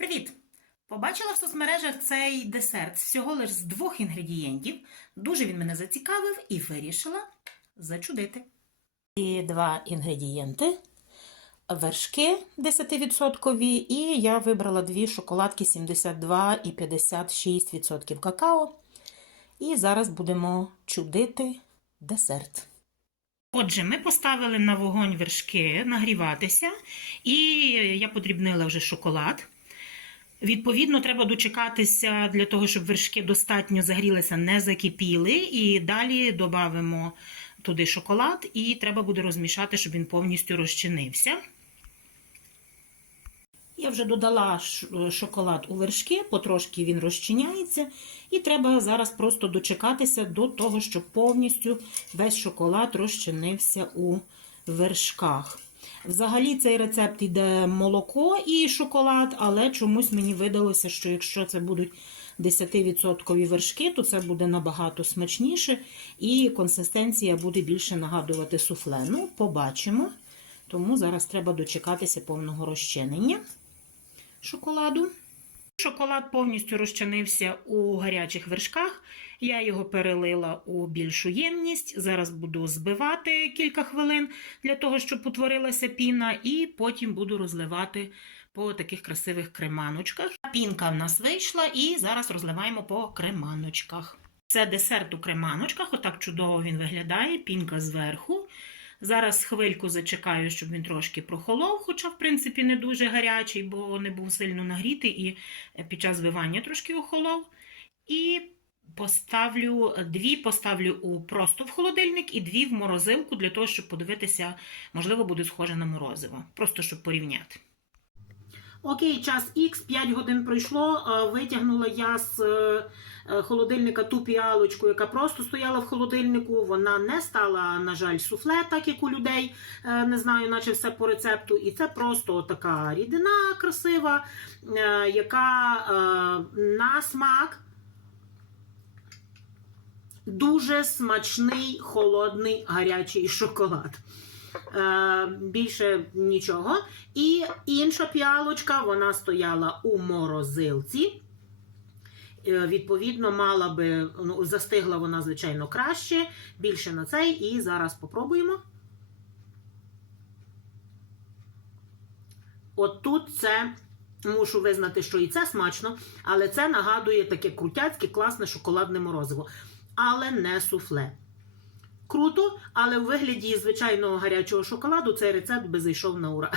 Привіт! Побачила в соцмережах цей десерт всього лиш з двох інгредієнтів. Дуже він мене зацікавив і вирішила зачудити. І два інгредієнти. Вершки 10% і я вибрала дві шоколадки 72 і 56% какао. І зараз будемо чудити десерт. Отже, ми поставили на вогонь вершки нагріватися, і я подрібнила вже шоколад. Відповідно, треба дочекатися для того, щоб вершки достатньо загрілися, не закипіли. І далі додамо туди шоколад, і треба буде розмішати, щоб він повністю розчинився. Я вже додала шоколад у вершки, потрошки він розчиняється, і треба зараз просто дочекатися до того, щоб повністю весь шоколад розчинився у вершках. Взагалі цей рецепт йде молоко і шоколад, але чомусь мені видалося, що якщо це будуть 10% вершки, то це буде набагато смачніше і консистенція буде більше нагадувати суфле. Ну, побачимо. Тому зараз треба дочекатися повного розчинення шоколаду. Шоколад повністю розчинився у гарячих вершках. Я його перелила у більшу ємність. Зараз буду збивати кілька хвилин для того, щоб утворилася піна, і потім буду розливати по таких красивих креманочках. Пінка в нас вийшла, і зараз розливаємо по креманочках. Це десерт у креманочках, отак чудово він виглядає, пінка зверху. Зараз хвильку зачекаю, щоб він трошки прохолов, хоча, в принципі, не дуже гарячий, бо не був сильно нагрітий і під час звивання трошки охолов. І поставлю дві поставлю просто в холодильник і дві в морозилку для того, щоб подивитися, можливо, буде схоже на морозиво. Просто щоб порівняти. Окей, час Х, 5 годин пройшло. е, Витягнула я з е, е, холодильника ту піалочку, яка просто стояла в холодильнику. Вона не стала, на жаль, суфле, так як у людей. Не знаю, наче все по рецепту. І це просто така рідина красива, яка на смак. Дуже смачний холодний гарячий шоколад. Е, більше нічого. І інша піалочка, вона стояла у морозилці. Е, Відповідно, мала би, ну, застигла вона, звичайно, краще, більше на цей. І зараз попробуємо. От тут це мушу визнати, що і це смачно, але це нагадує таке крутяцьке, класне шоколадне морозиво. Але не суфле. Круто, але у вигляді звичайного гарячого шоколаду цей рецепт би зайшов на ура.